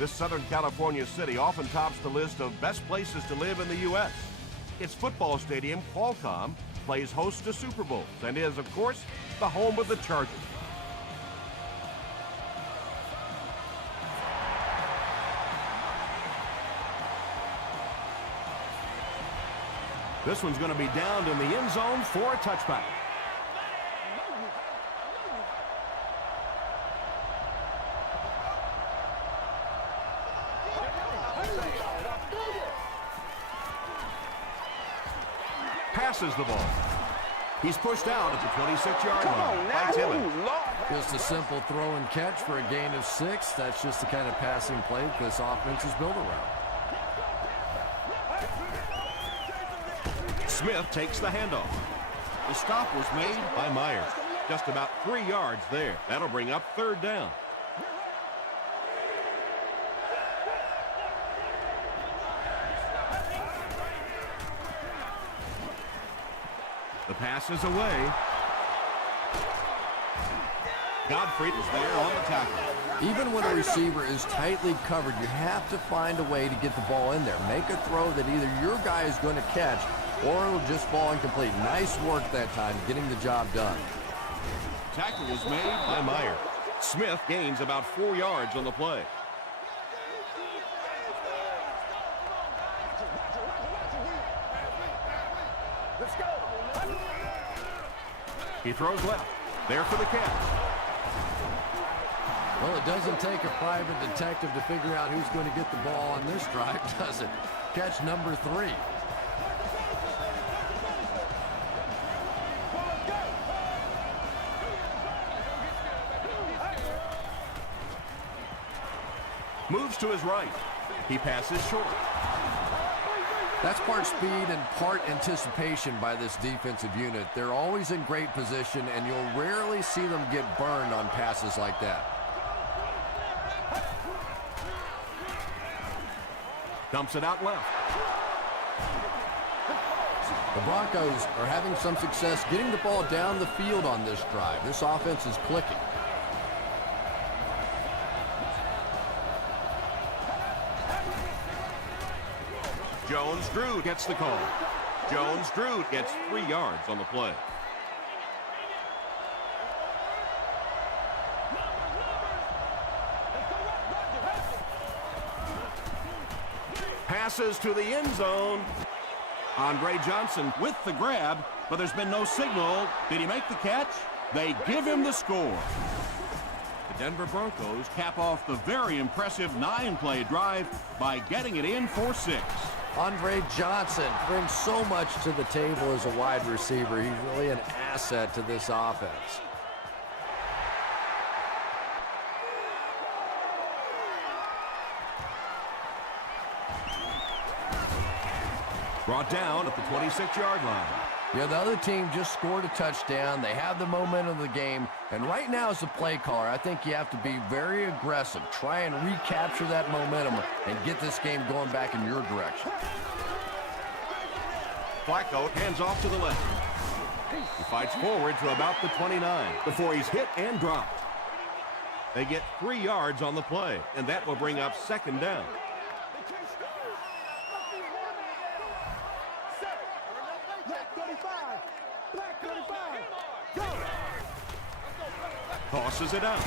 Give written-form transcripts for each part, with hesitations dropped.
This Southern California city often tops the list of best places to live in the U.S. Its football stadium, Qualcomm, plays host to Super Bowls and is, of course, the home of the Chargers. This one's going to be down in the end zone for a touchback. Passes the ball. He's pushed out at the 26-yard line by Timmons. Just a simple throw and catch for a gain of 6. That's just the kind of passing play this offense is built around. Smith takes the handoff. The stop was made by Myers. Just about 3 yards there. That'll bring up 3rd down. The pass is away. Godfrey is there on the tackle. Even when a receiver is tightly covered, you have to find a way to get the ball in there. Make a throw that either your guy is going to catch or it'll just fall incomplete. Nice work that time, getting the job done. Tackle was made by Meyer. Smith gains about 4 yards on the play. He throws left. There for the catch. Well, it doesn't take a private detective to figure out who's going to get the ball on this drive, does it? Catch number 3. Moves to his right. He passes short. That's part speed and part anticipation by this defensive unit. They're always in great position, and you'll rarely see them get burned on passes like that. Dumps it out left. The Broncos are having some success getting the ball down the field on this drive. This offense is clicking. Jones-Drew gets the call. Jones-Drew gets 3 yards on the play. Passes to the end zone. Andre Johnson with the grab, but there's been no signal. Did he make the catch? They give him the score. The Denver Broncos cap off the very impressive 9-play drive by getting it in for 6. Andre Johnson brings so much to the table as a wide receiver. He's really an asset to this offense. Brought down at the 26-yard line. Yeah, the other team just scored a touchdown. They have the momentum of the game. And right now as a play caller, I think you have to be very aggressive. Try and recapture that momentum and get this game going back in your direction. Flacco hands off to the left. He fights forward to about the 29 before he's hit and dropped. They get 3 yards on the play, and that will bring up 2nd down. Tosses it out.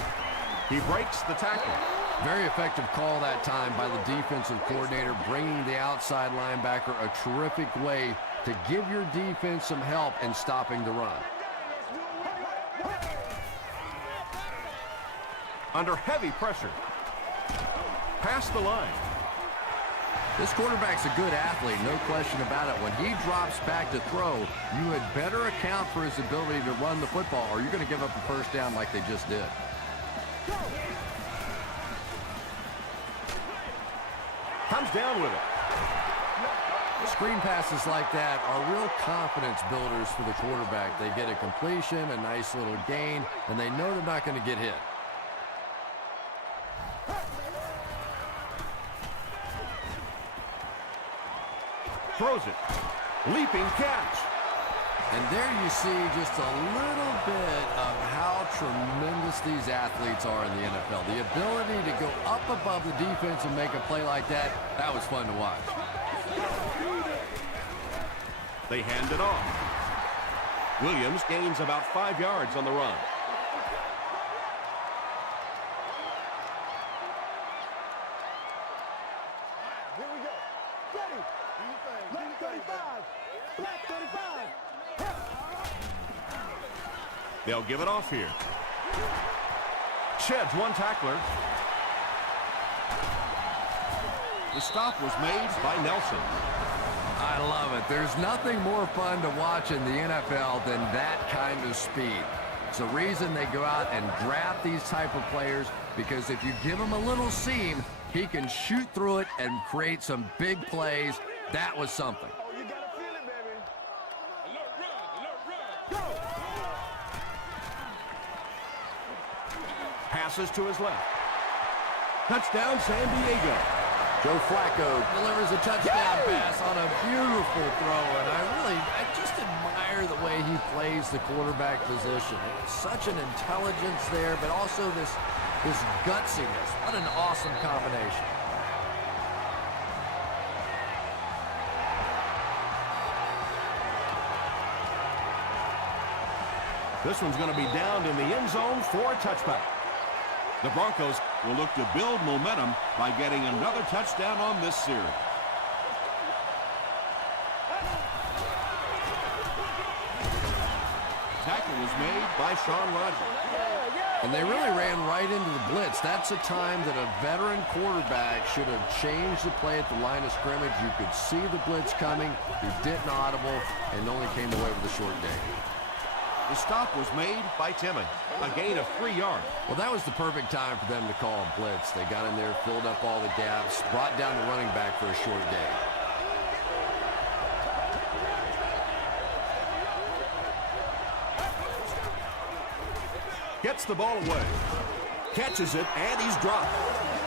He breaks the tackle. Very effective call that time by the defensive coordinator, bringing the outside linebacker a terrific way to give your defense some help in stopping the run. Under heavy pressure. Past the line. This quarterback's a good athlete, no question about it. When he drops back to throw, you had better account for his ability to run the football, or you're going to give up a 1st down like they just did. Comes down with it. Screen passes like that are real confidence builders for the quarterback. They get a completion, a nice little gain, and they know they're not going to get hit. Throws it. Leaping catch. And there you see just a little bit of how tremendous these athletes are in the NFL. The ability to go up above the defense and make a play like that, that was fun to watch. They hand it off. Williams gains about 5 yards on the run. Here we go. Ready. Left 35. Left 35. They'll give it off here. Sheds one tackler. The stop was made by Nelson. I love it. There's nothing more fun to watch in the NFL than that kind of speed. It's the reason they go out and draft these type of players, because if you give him a little seam, he can shoot through it and create some big plays. That was something. Oh, you gotta feel it, baby. Alert, run. Go. Passes to his left. Touchdown, San Diego. Joe Flacco delivers a touchdown pass on a beautiful throw, and I just admire the way he plays the quarterback position. Such an intelligence there, but also this gutsiness. What an awesome combination. This one's going to be down in the end zone for a touchback. The Broncos will look to build momentum by getting another touchdown on this series. Tackle was made by Sean Rogers. And they really ran right into the blitz. That's a time that a veteran quarterback should have changed the play at the line of scrimmage. You could see the blitz coming. He didn't audible and only came away with a short gain. The stop was made by Timmons, a gain of 3 yards. Well, that was the perfect time for them to call a blitz. They got in there, filled up all the gaps, brought down the running back for a short gain. Gets the ball away. Catches it, and he's dropped.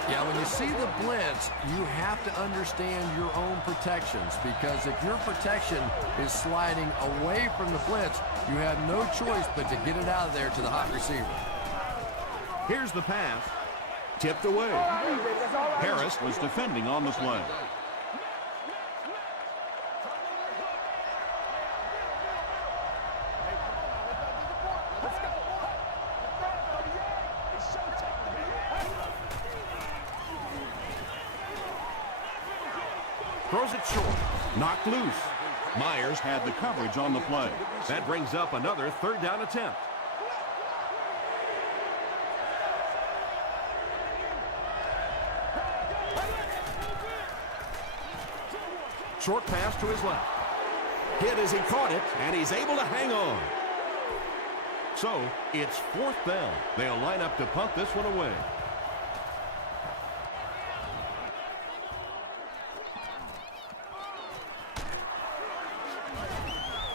Yeah, when you see the blitz, you have to understand your own protections, because if your protection is sliding away from the blitz, you have no choice but to get it out of there to the hot receiver. Here's the pass. Tipped away. Harris was defending on the play. Throws it short. Knocked loose. Myers had the coverage on the play. That brings up another third down attempt. Short pass to his left. Hit as he caught it, and he's able to hang on. So, it's fourth down. They'll line up to punt this one away.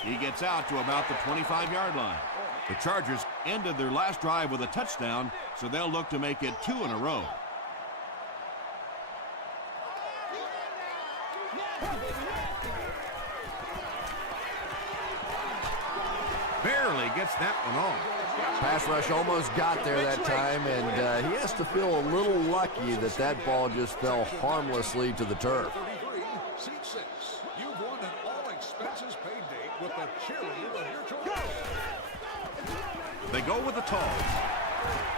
He gets out to about the 25-yard line. The Chargers ended their last drive with a touchdown, so they'll look to make it 2 in a row. Barely gets that one off. Pass rush almost got there that time, and he has to feel a little lucky that that ball just fell harmlessly to the turf. Seat 6. You've won an all-expenses paid date with the cheerleader of your choice. They go with the toss.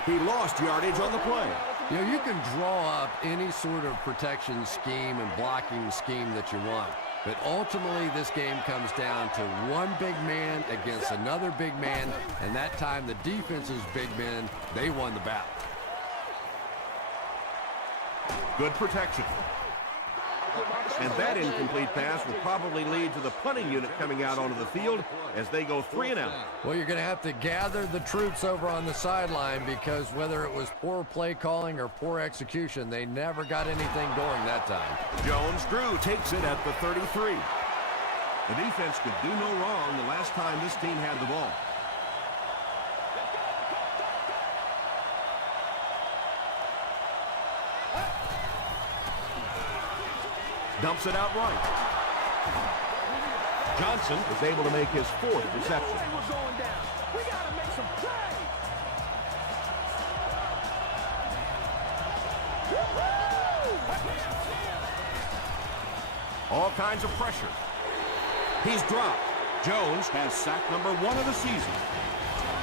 He lost yardage on the play. You know, you can draw up any sort of protection scheme and blocking scheme that you want. But ultimately, this game comes down to one big man against another big man. And that time, the defense's big men, they won the battle. Good protection. And that incomplete pass will probably lead to the punting unit coming out onto the field as they go 3 and out. Well, you're going to have to gather the troops over on the sideline, because whether it was poor play calling or poor execution, they never got anything going that time. Jones-Drew takes it at the 33. The defense could do no wrong the last time this team had the ball. Dumps it out right. Johnson is able to make his 4th reception. We're going down. We got to make some plays. All kinds of pressure. He's dropped. Jones has sack number 1 of the season.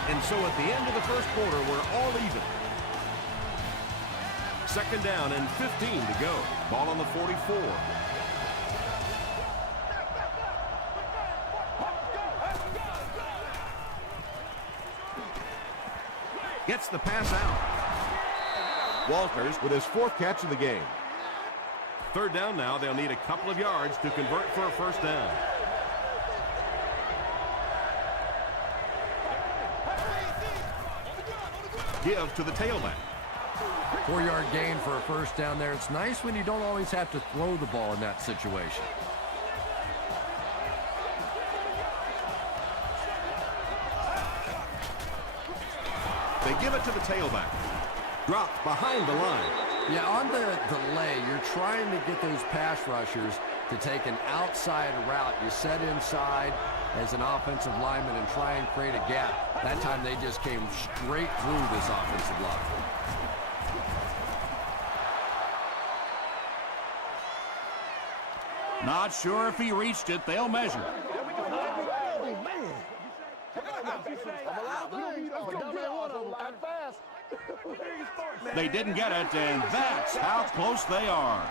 And so at the end of the first quarter, we're all even. 2nd down and 15 to go. Ball on the 44. Gets the pass out. Walters with his 4th catch of the game. 3rd down now. They'll need a couple of yards to convert for a 1st down. Give to the tailback. 4-yard gain for a 1st down there. It's nice when you don't always have to throw the ball in that situation. They give it to the tailback. Dropped behind the line. Yeah, on the delay, you're trying to get those pass rushers to take an outside route. You set inside as an offensive lineman and try and create a gap. That time they just came straight through this offensive line. Not sure if he reached it. They'll measure. They didn't get it, and that's how close they are.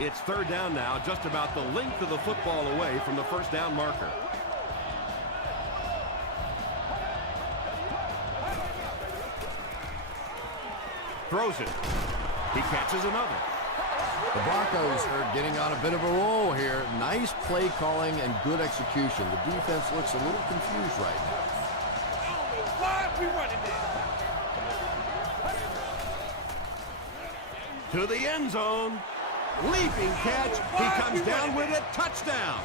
It's 3rd down now, just about the length of the football away from the 1st down marker. Throws it. He catches another. The Broncos are getting on a bit of a roll here. Nice play calling and good execution. The defense looks a little confused right now. To the end zone. Leaping catch. He comes down with it. Touchdown.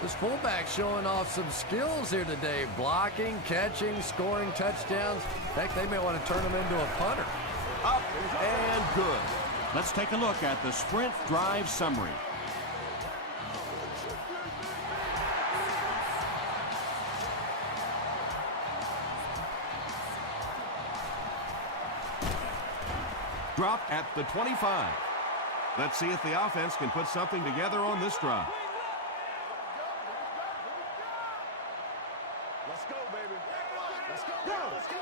This fullback showing off some skills here today. Blocking, catching, scoring touchdowns. In fact, they may want to turn him into a punter. Up and good. Let's take a look at the sprint drive summary. Dropped at the 25. Let's see if the offense can put something together on this drive. Let's go, baby. Let's go. Let's go.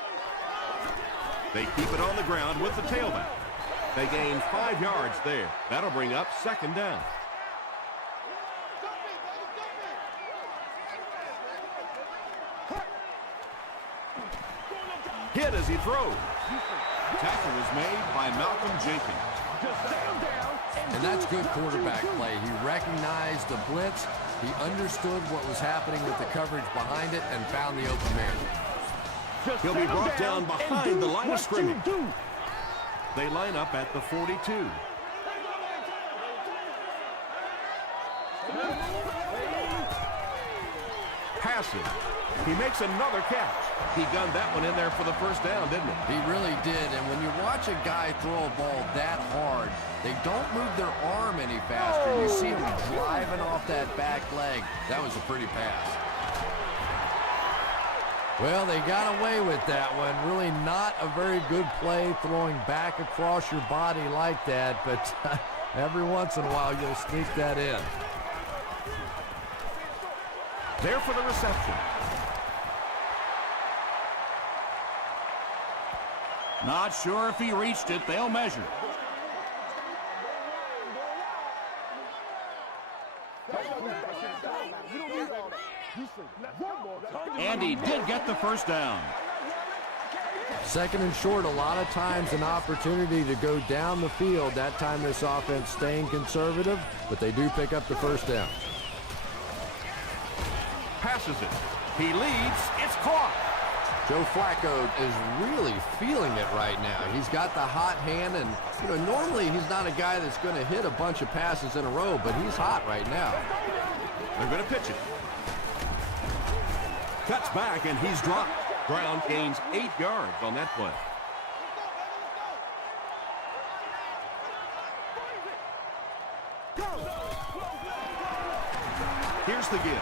They keep it on the ground with the tailback. They gain 5 yards there. That'll bring up 2nd down. Hit as he throws. Tackle was made by Malcolm Jenkins. And that's good quarterback play. He recognized the blitz. He understood what was happening with the coverage behind it and found the open man. He'll be brought down behind the line of scrimmage. They line up at the 42. Passing. He makes another catch. He gunned that one in there for the 1st down, didn't he? He really did. And when you watch a guy throw a ball that hard, they don't move their arm any faster. You see him driving off that back leg. That was a pretty pass. Well, they got away with that one. Really not a very good play throwing back across your body like that, but every once in a while you'll sneak that in. There for the reception. Not sure if he reached it. They'll measure. And he did get the 1st down. 2nd and short, a lot of times an opportunity to go down the field. That time this offense staying conservative, but they do pick up the 1st down. Passes it. He leads. It's caught. Joe Flacco is really feeling it right now. He's got the hot hand, and normally he's not a guy that's going to hit a bunch of passes in a row, but he's hot right now. They're going to pitch it. Cuts back, and he's dropped. Brown gains 8 yards on that play. Here's the give.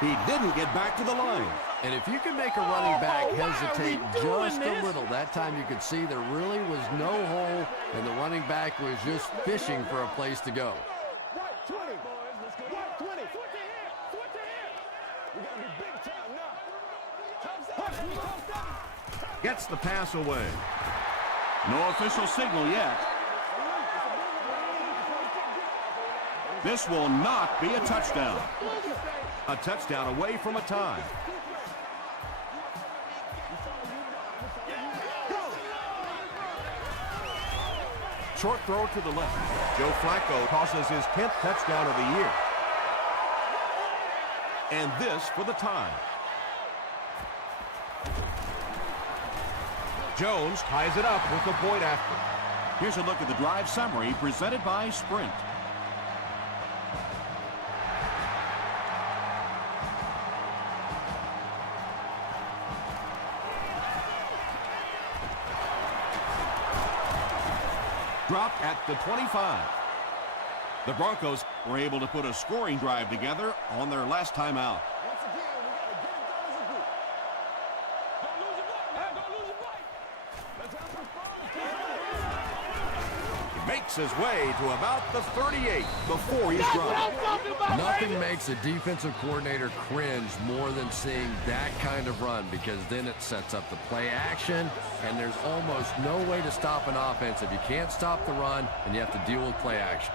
He didn't get back to the line. And if you can make a running back hesitate just a little, that time you could see there really was no hole, and the running back was just fishing for a place to go. Right 20, boys. Let's go. Right 20. Foot to hit. Foot to hit. We got to be big time now. Gets the pass away. No official signal yet. This will not be a touchdown. A touchdown away from a tie. Short throw to the left. Joe Flacco tosses his 10th touchdown of the year. And this for the tie. Jones ties it up with the point after. Here's a look at the drive summary presented by Sprint. Dropped at the 25. The Broncos were able to put a scoring drive together on their last time out. Once again, we got to get it done as a group. Don't lose your ball, man. Don't lose your ball. Let's have some fun. He makes his way to about the 38 before he's dropped. Nothing makes a defensive coordinator cringe more than seeing that kind of run, because then it sets up the play action, and there's almost no way to stop an offense if you can't stop the run and you have to deal with play action.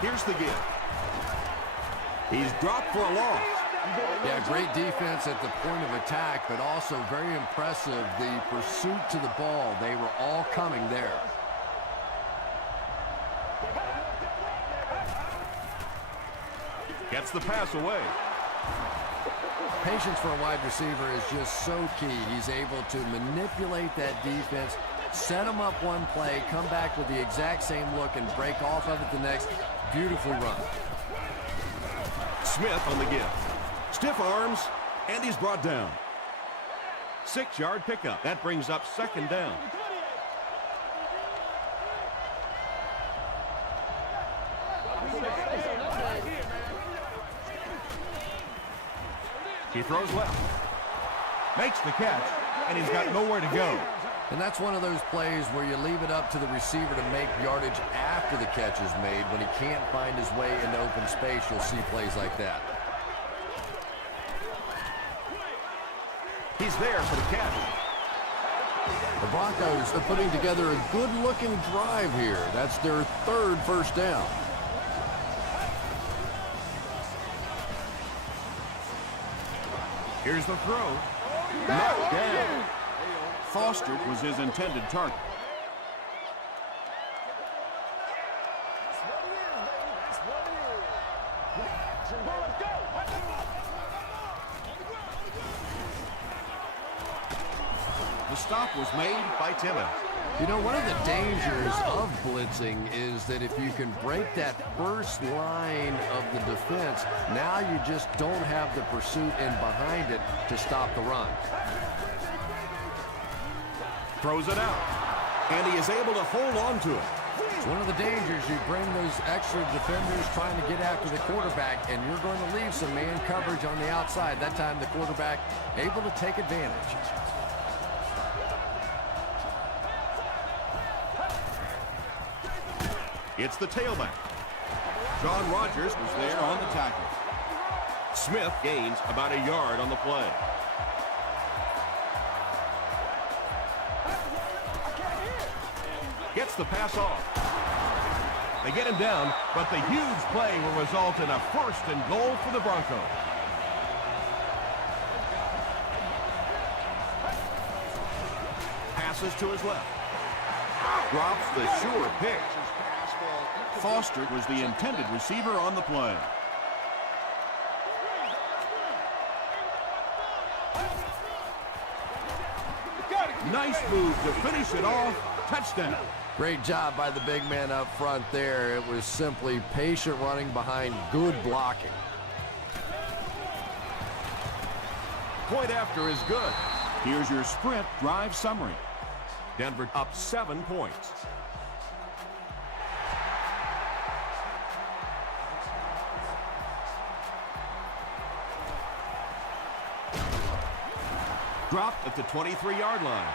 Here's the give. He's dropped for a loss. Yeah, great defense at the point of attack, but also very impressive the pursuit to the ball. They were all coming there. Gets the pass away. Patience for a wide receiver is just so key. He's able to manipulate that defense, set them up one play, come back with the exact same look, and break off of it the next. Beautifully run. Smith on the give. Stiff arms, and he's brought down. 6-yard pickup. That brings up second down. He throws left. Makes the catch, and he's got nowhere to go. And that's one of those plays where you leave it up to the receiver to make yardage after the catch is made. When he can't find his way into open space, you'll see plays like that. He's there for the catch. The Broncos are putting together a good-looking drive here. That's their third first down. Here's the throw. Knocked down. Foster was his intended target. The stop was made by Timmons. You know, one of the dangers of blitzing is that if you can break that first line of the defense, now you just don't have the pursuit in behind it to stop the run. Throws it out, and he is able to hold on to it. It's one of the dangers. You bring those extra defenders trying to get after the quarterback, and you're going to leave some man coverage on the outside. That time the quarterback able to take advantage. It's the tailback. John Rodgers was there on the tackle. Smith gains about a yard on the play. Gets the pass off. They get him down, but the huge play will result in a first and goal for the Broncos. Passes to his left. Drops the sure pick. Foster was the intended receiver on the play. Nice move to finish it off. Touchdown. Great job by the big man up front there. It was simply patient running behind good blocking. Point after is good. Here's your Sprint drive summary. Denver up 7 points. Dropped at the 23-yard line.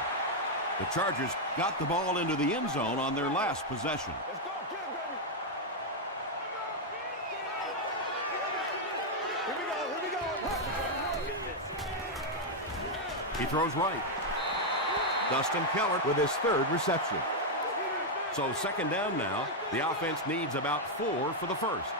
The Chargers got the ball into the end zone on their last possession. Let's go. Get it, baby. Here we go. He throws right. Dustin Keller with his 3rd reception. So 2nd down now. The offense needs about 4 for the first.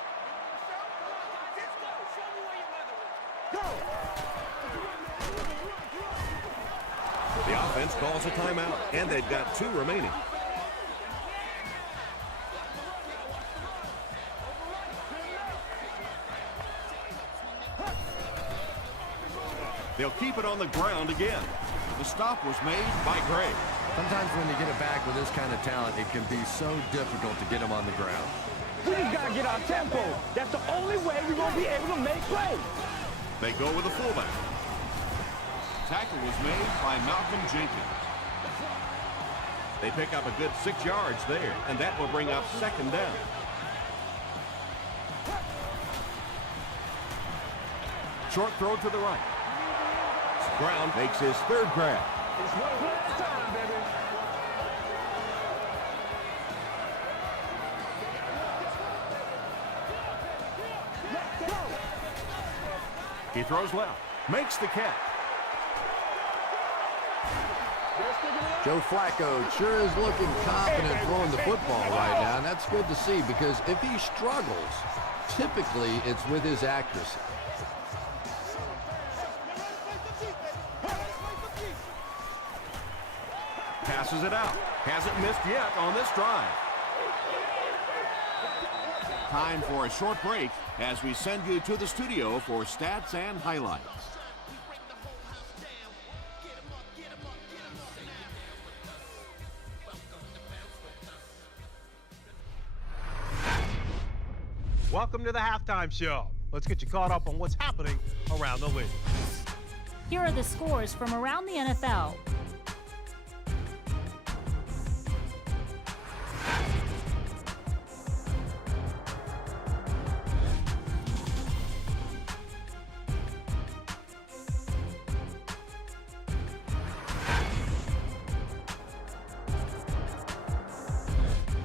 The offense calls a timeout, and they've got 2 remaining. They'll keep it on the ground again. The stop was made by Gray. Sometimes when you get it back with this kind of talent, it can be so difficult to get him on the ground. We just got to get our tempo. That's the only way we're going to be able to make plays. They go with the fullback. Tackle was made by Malcolm Jenkins. They pick up a good 6 yards there, and that will bring up 2nd down. Short throw to the right. Brown makes his 3rd grab. It's one last time, baby. Let's go. He throws left, makes the catch. Joe Flacco sure is looking confident throwing the football right now, and that's good to see because if he struggles, typically it's with his accuracy. Passes it out. Hasn't missed yet on this drive. Time for a short break as we send you to the studio for stats and highlights. Welcome to the halftime show. Let's get you caught up on what's happening around the league. Here are the scores from around the NFL.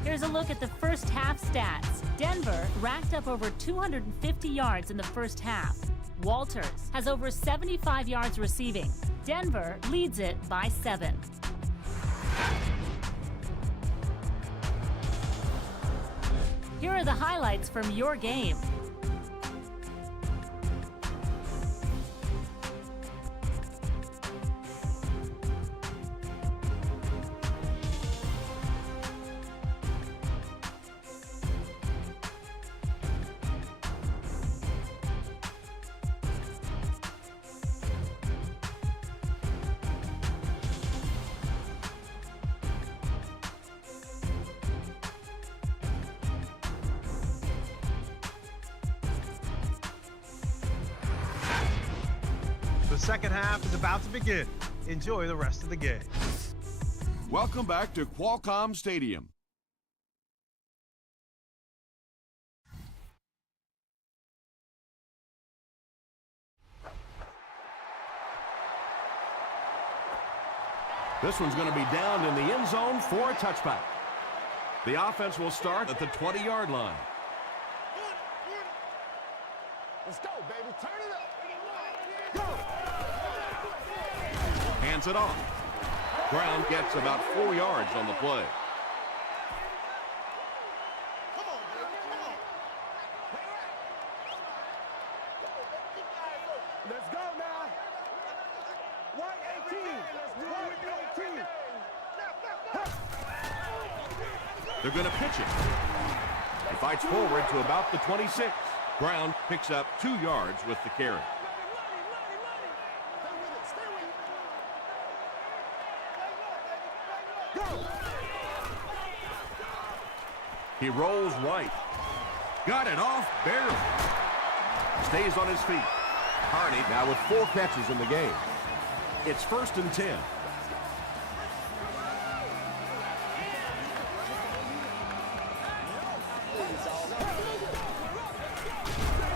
Here's a look at the first half stats. Denver racked up over 250 yards in the first half. Walters has over 75 yards receiving. Denver leads it by 7. Here are the highlights from your game. The second half is about to begin. Enjoy the rest of the game. Welcome back to Qualcomm Stadium. This one's going to be down in the end zone for a touchback. The offense will start at the 20-yard line. Let's go, baby. Turn it up. Go. Hands it off. Brown gets about 4 yards on the play. Come on, baby. Come on. Let's go now. White 18. Let's do it with 18. They're going to pitch it. He fights forward to about the 26. Brown picks up 2 yards with the carry. He rolls right. Got it off barely. Stays on his feet. Harney now with 4 catches in the game. It's 1st and 10.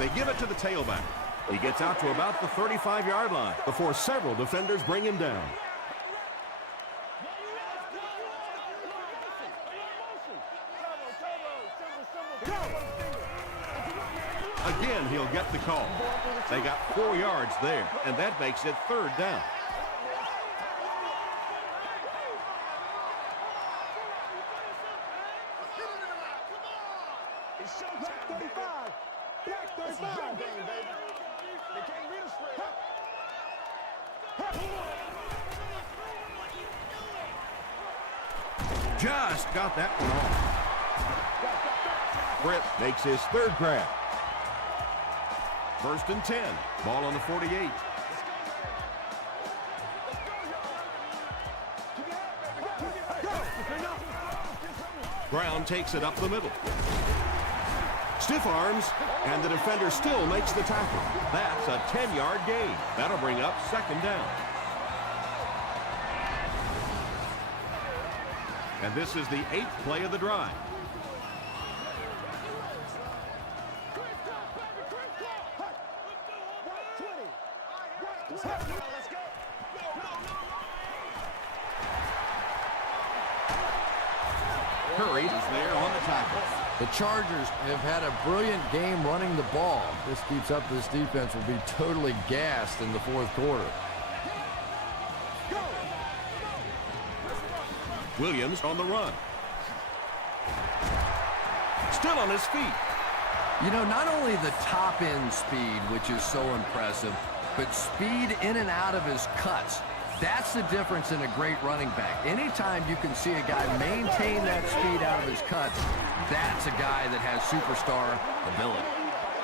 They give it to the tailback. He gets out to about the 35-yard line before several defenders bring him down. Again, he'll get the call. They got 4 yards there, and that makes it 3rd down. It's showtime, 35. Black 35. It's your game, baby. They can't read us straight up. Just got that one off. Britt makes his 3rd grab. 1st and 10. Ball on the 48. Brown takes it up the middle. Stiff arms, and the defender still makes the tackle. That's a 10-yard gain. That'll bring up 2nd down. And this is the 8th play of the drive. Curry is there on the tackle. The Chargers have had a brilliant game running the ball. This keeps up, this defense will be totally gassed in the 4th quarter. Williams on the run. Still on his feet. You know, not only the top-end speed, which is so impressive, but speed in and out of his cuts. That's the difference in a great running back. Anytime you can see a guy maintain that speed out of his cuts, that's a guy that has superstar ability.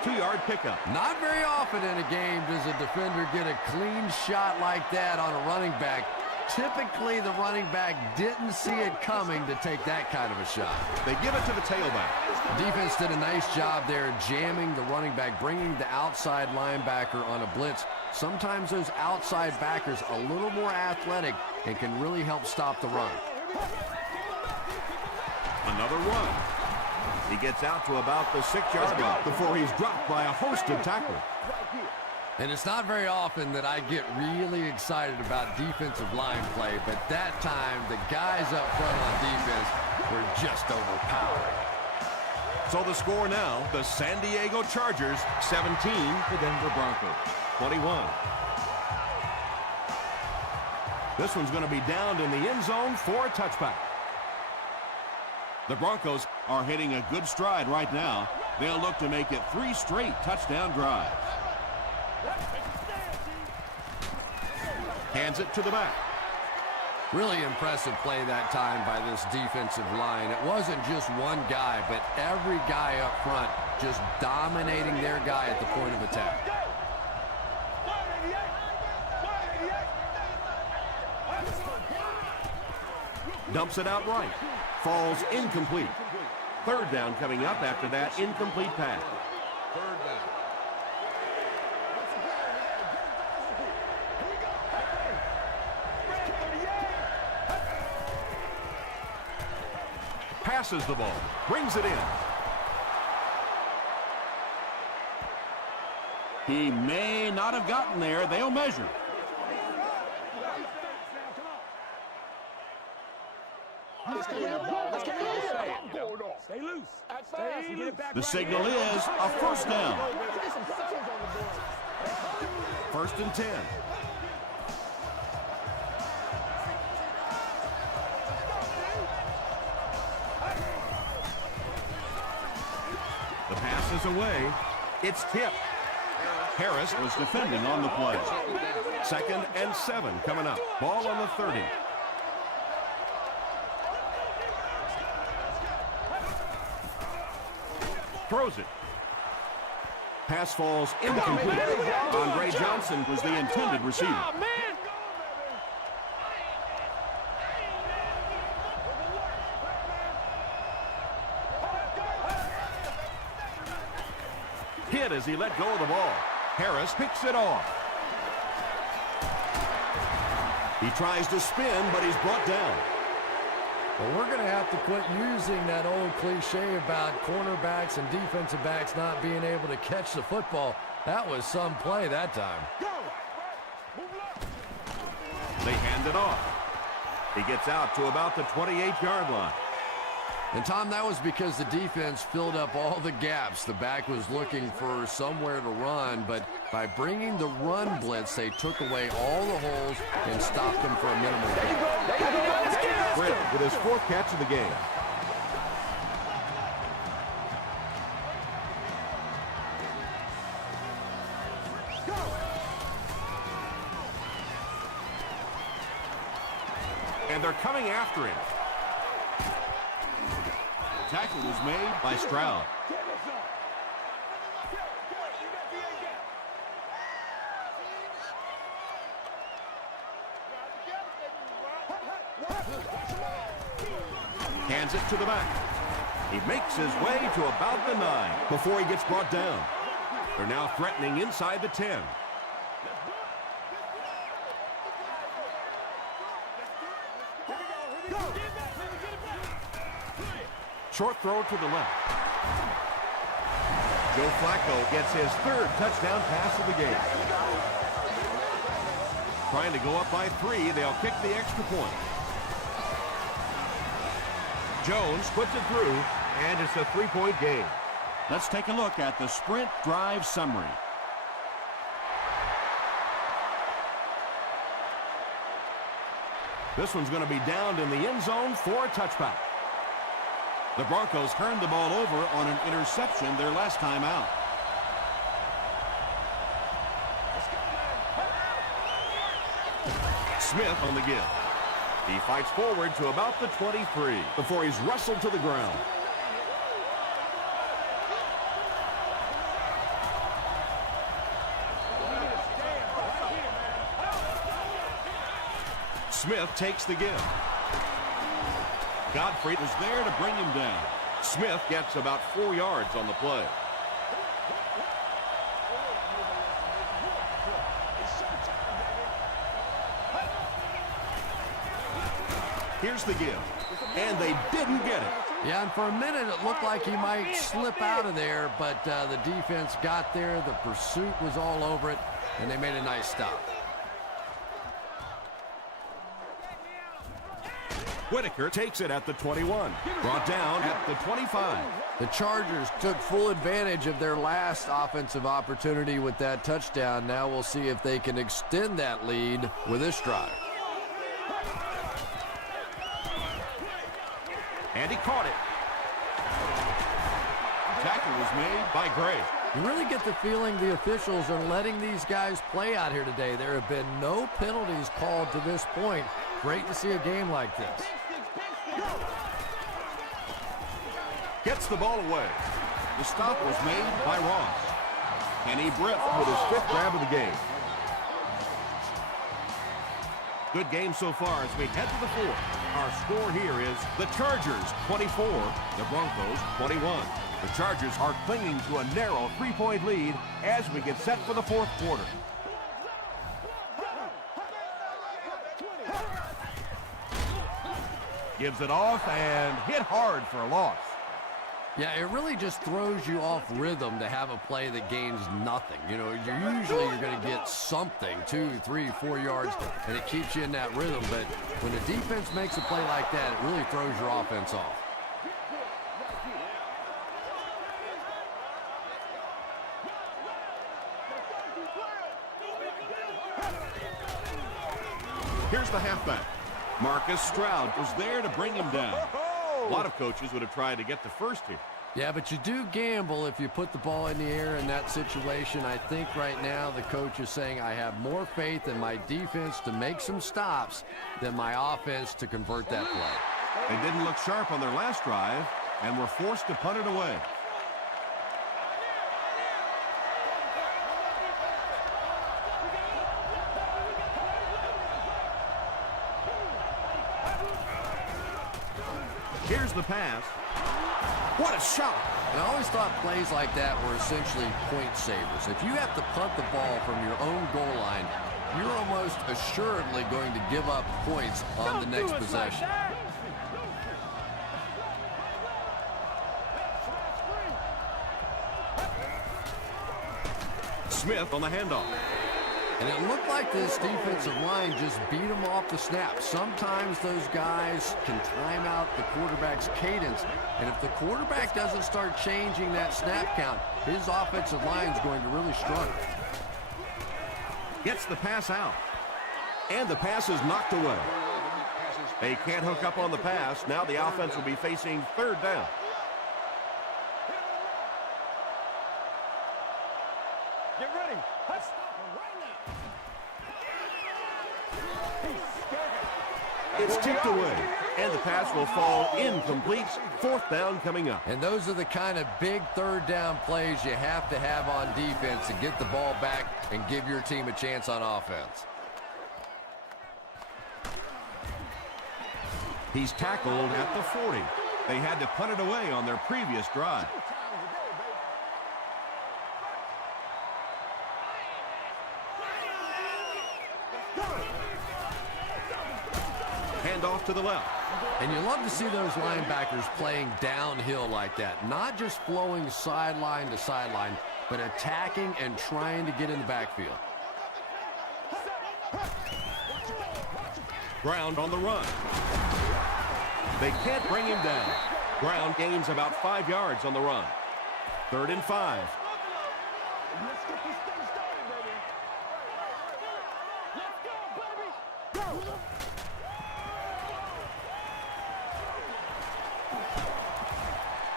2-yard pickup. Not very often in a game does a defender get a clean shot like that on a running back. Typically, the running back didn't see it coming to take that kind of a shot. They give it to the tailback. The defense did a nice job there jamming the running back, bringing the outside linebacker on a blitz. Sometimes those outside backers a little more athletic and can really help stop the run. Another run. He gets out to about the 6-yard line before he's dropped by a host of tacklers. And it's not very often that I get really excited about defensive line play, but that time the guys up front on defense were just overpowering. So the score now, the San Diego Chargers 17, the Denver Broncos 21. This one's going to be downed in the end zone for a touchback. The Broncos are hitting a good stride right now. They'll look to make it 3 straight touchdown drives. Hands it to the back. Really impressive play that time by this defensive line. It wasn't just one guy, but every guy up front just dominating their guy at the point of attack. Dumps it out right. Falls incomplete. 3rd down coming up after that incomplete pass. 3rd down. Passes the ball. Brings it in. He may not have gotten there. They'll measure. Stay loose. Stay loose. The signal is a 1st down. 1st and 10. The pass is away. It's tipped. Harris was defending on the play. 2nd and 7 coming up. Ball on the 30. Throws it. Pass falls incomplete. Andre Johnson was the intended receiver. Hit as he let go of the ball. Harris picks it off. He tries to spin, but he's brought down. Well, we're going to have to quit using that old cliche about cornerbacks and defensive backs not being able to catch the football. That was some play that time. They hand it off. He gets out to about the 28-yard line. And, Tom, that was because the defense filled up all the gaps. The back was looking for somewhere to run, but by bringing the run blitz, they took away all the holes and stopped them for a minimal gain. Britt with his 4th catch of the game. And they're coming after him. The tackle was made by Stroud. Hands it to the back. He makes his way to about the 9 before he gets brought down. They're now threatening inside the 10. Short throw to the left. Joe Flacco gets his 3rd touchdown pass of the game. Trying to go up by 3, they'll kick the extra point. Jones puts it through, and it's a 3-point game. Let's take a look at the sprint drive summary. This one's going to be downed in the end zone for a touchback. The Broncos turned the ball over on an interception their last time out. Smith on the give. He fights forward to about the 23 before he's wrestled to the ground. Smith takes the give. Godfrey was there to bring him down. Smith gets about 4 yards on the play. Here's the give, and they didn't get it. Yeah, and for a minute it looked like he might slip out of there, but the defense got there. The pursuit was all over it, and they made a nice stop. Whitaker takes it at the 21, brought down at the 25. The Chargers took full advantage of their last offensive opportunity with that touchdown. Now we'll see if they can extend that lead with this drive. And he caught it. Tackle was made by Gray. You really get the feeling the officials are letting these guys play out here today. There have been no penalties called to this point. Great to see a game like this. Gets the ball away. The stop was made by Ross. Kenny Britt with his 5th grab of the game. Good game so far as we head to the 4th. Our score here is the Chargers 24, the Broncos 21. The Chargers are clinging to a narrow 3-point lead as we get set for the 4th quarter. Gives it off and hit hard for a loss. Yeah, it really just throws you off rhythm to have a play that gains nothing. You know, you're going to get something, 2, 3, 4 yards, and it keeps you in that rhythm. But when the defense makes a play like that, it really throws your offense off. Here's the halfback. Marcus Stroud was there to bring him down. A lot of coaches would have tried to get the first here. Yeah, but you do gamble if you put the ball in the air in that situation. I think right now the coach is saying I have more faith in my defense to make some stops than my offense to convert that play. They didn't look sharp on their last drive and were forced to punt it away. Here's the pass. What a shot! And I always thought plays like that were essentially point savers. If you have to punt the ball from your own goal line, you're almost assuredly going to give up points on the next possession. Smith on the handoff. And it looked like this defensive line just beat him off the snap. Sometimes those guys can time out the quarterback's cadence. And if the quarterback doesn't start changing that snap count, his offensive line is going to really struggle. Gets the pass out. And the pass is knocked away. They can't hook up on the pass. Now the offense will be facing third down. Get ready. Let's stop him right now. He's scared. It's tipped away, and the pass will fall incomplete. Fourth down coming up. And those are the kind of big third down plays you have to have on defense to get the ball back and give your team a chance on offense. He's tackled at the 40. They had to punt it away on their previous drive. Hand off to the left. And you love to see those linebackers playing downhill like that. Not just flowing sideline to sideline, but attacking and trying to get in the backfield. Brown on the run. They can't bring him down. Brown gains about 5 yards on the run. 3rd and 5. Let's get this thing started, baby. Let's go, baby. Go.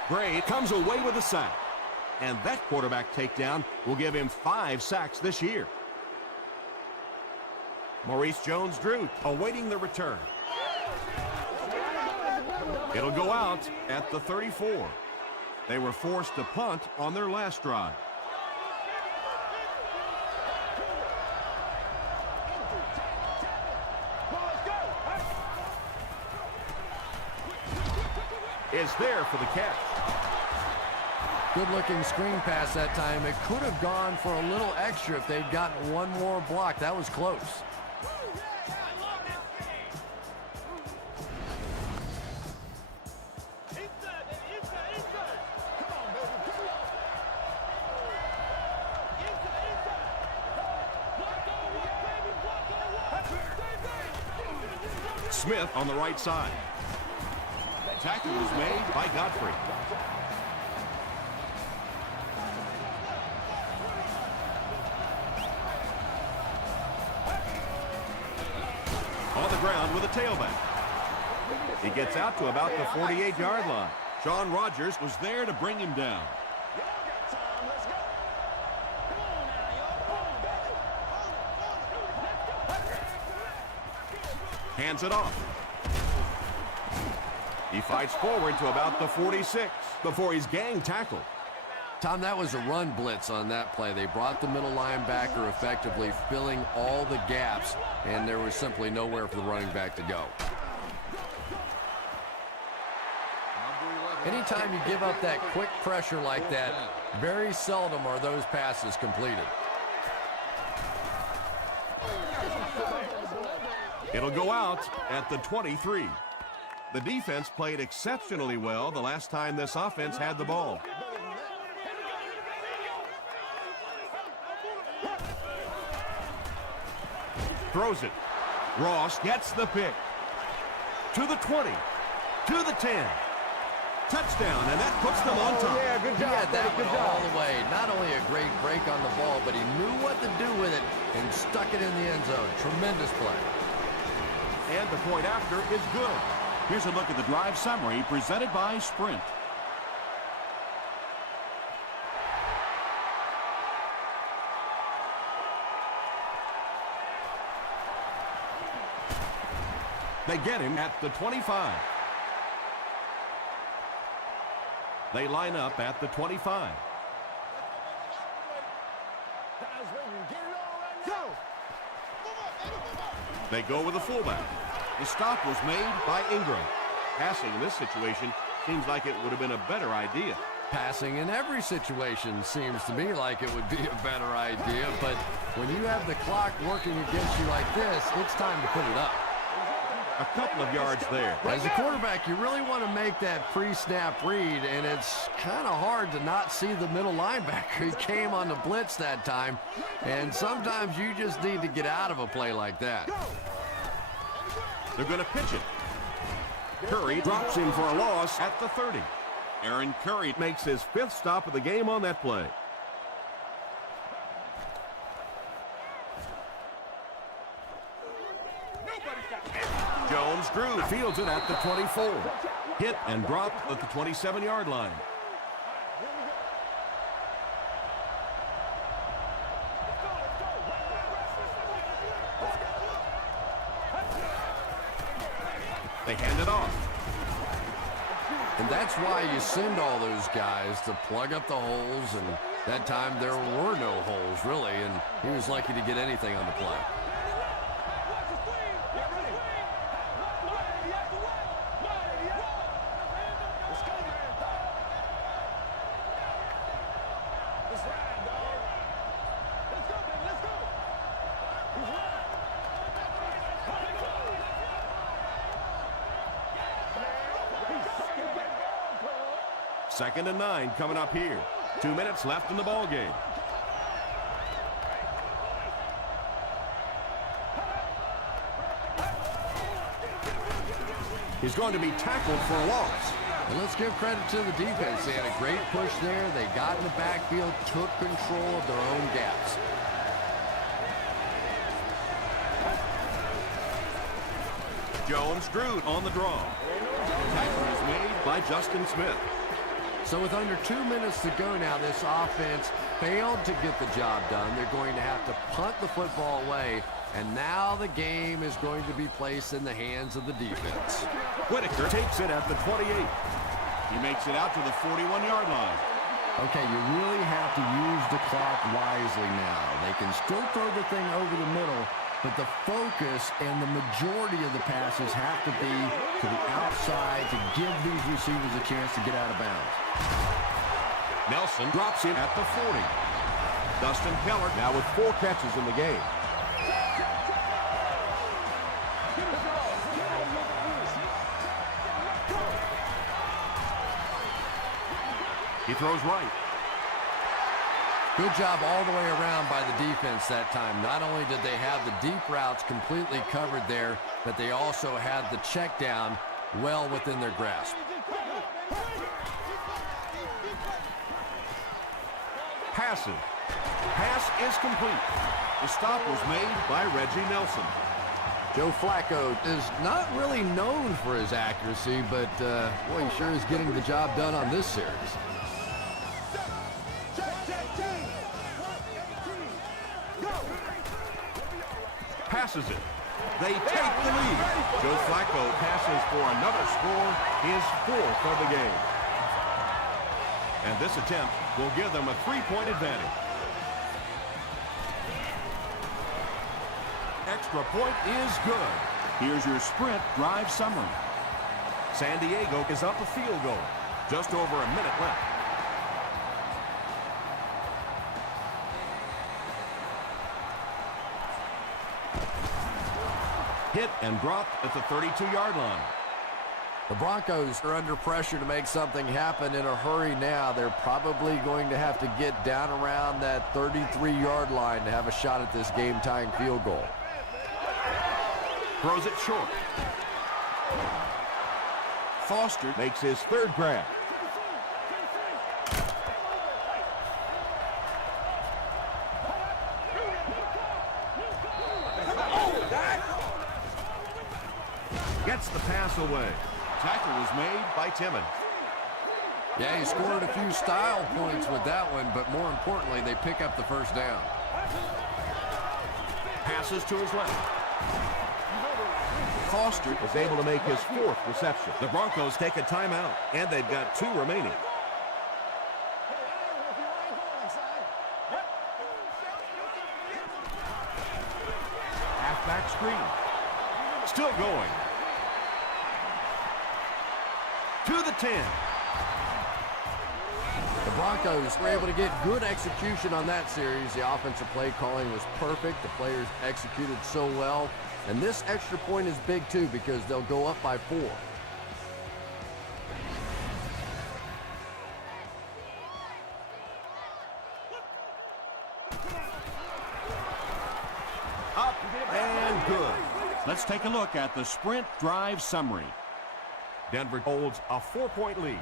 Gray comes away with a sack. And that quarterback takedown will give him 5 sacks this year. Maurice Jones-Drew awaiting the return. It'll go out at the 34. They were forced to punt on their last drive. Is there for the catch. Good-looking screen pass that time. It could have gone for a little extra if they'd gotten one more block. That was close. Smith on the right side. The tackle was made by Godfrey. On the ground with a tailback. He gets out to about the 48-yard line. Sean Rogers was there to bring him down. Hands it off. He fights forward to about the 46 before he's gang tackled. Tom, that was a run blitz on that play. They brought the middle linebacker effectively filling all the gaps, and there was simply nowhere for the running back to go. Anytime you give up that quick pressure like that, very seldom are those passes completed. It'll go out at the 23. The defense played exceptionally well the last time this offense had the ball. Throws it. Ross gets the pick. To the 20. To the 10. Touchdown, and that puts them on top. Yeah, good He job. had that Good one job. all the way. Not only a great break on the ball, but he knew what to do with it and stuck it in the end zone. Tremendous play. And the point after is good. Here's a look at the drive summary presented by Sprint. They get him at the 25. They line up at the 25. They go with the fullback. The stop was made by Ingram. Passing in this situation seems like it would have been a better idea. Passing in every situation seems to me like it would be a better idea, but when you have the clock working against you like this, it's time to put it up. a couple of yards there. As a quarterback, you really want to make that pre-snap read, and it's kind of hard to not see the middle linebacker. He came on the blitz that time, and sometimes you just need to get out of a play like that. They're going to pitch it. Curry drops him for a loss at the 30. Aaron Curry makes his 5th stop of the game on that play. Jones-Drew fields it at the 24. Hit and dropped at the 27-yard line. They hand it off. And that's why you send all those guys to plug up the holes, and that time there were no holes, really, and he was lucky to get anything on the play. Second and 9 coming up here. 2 minutes left in the ball game. He's going to be tackled for a loss. And let's give credit to the defense. They had a great push there. They got in the backfield, took control of their own gaps. Jones-Drew on the draw. Tackle is made by Justin Smith. So with under 2 minutes to go now, this offense failed to get the job done. They're going to have to punt the football away, and now the game is going to be placed in the hands of the defense. Whitaker takes it at the 28. He makes it out to the 41-yard line. Okay, you really have to use the clock wisely now. They can still throw the thing over the middle, but the focus and the majority of the passes have to be to the outside to give these receivers a chance to get out of bounds. Nelson drops him at the 40. Dustin Keller now with 4 catches in the game. He throws right. Good job all the way around by the defense that time. Not only did they have the deep routes completely covered there, but they also had the check down well within their grasp. Passing. Pass is complete. The stop was made by Reggie Nelson. Joe Flacco is not really known for his accuracy, but boy, he sure is getting the job done on this series. Passes it. They take the lead. Joe Flacco passes for another score, his 4th of the game. And this attempt will give them a 3-point advantage. Extra point is good. Here's your sprint drive summary. San Diego is up a field goal. Just over a minute left. Hit and dropped at the 32-yard line. The Broncos are under pressure to make something happen in a hurry now. They're probably going to have to get down around that 33-yard line to have a shot at this game-tying field goal. Throws it short. Foster makes his 3rd grab. Gets the pass away. Tackle was made by Timmons. Yeah, he scored a few style points with that one, but more importantly, they pick up the first down. Passes to his left. Foster is able to make his 4th reception. The Broncos take a timeout, and they've got 2 remaining. Halfback screen. Still going. To the 10. The Broncos were able to get good execution on that series. The offensive play calling was perfect. The players executed so well. And this extra point is big, too, because they'll go up by 4. Up and good. Let's take a look at the sprint drive summary. Denver holds a 4-point lead.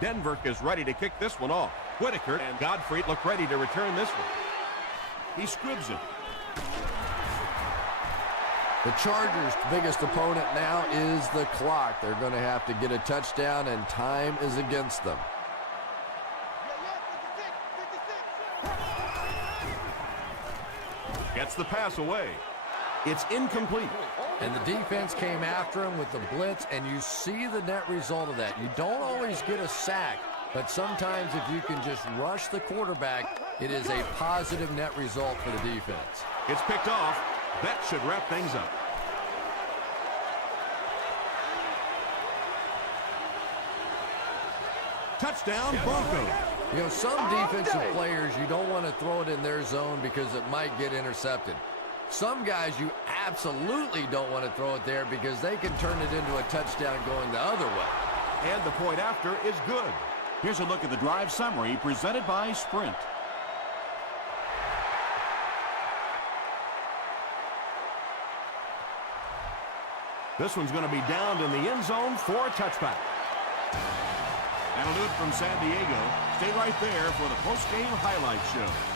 Denver is ready to kick this one off. Whitaker and Godfrey look ready to return this one. He squibs it. The Chargers' biggest opponent now is the clock. They're going to have to get a touchdown, and time is against them. Gets the pass away. It's incomplete. And the defense came after him with the blitz, and you see the net result of that. You don't always get a sack, but sometimes if you can just rush the quarterback, it is a positive net result for the defense. It's picked off. That should wrap things up. Touchdown, Broncos. You know, some defensive players, you don't want to throw it in their zone because it might get intercepted. Some guys, you absolutely don't want to throw it there because they can turn it into a touchdown going the other way. And the point after is good. Here's a look at the drive summary presented by Sprint. This one's going to be downed in the end zone for a touchback. That'll do it from San Diego. Stay right there for the post-game highlight show.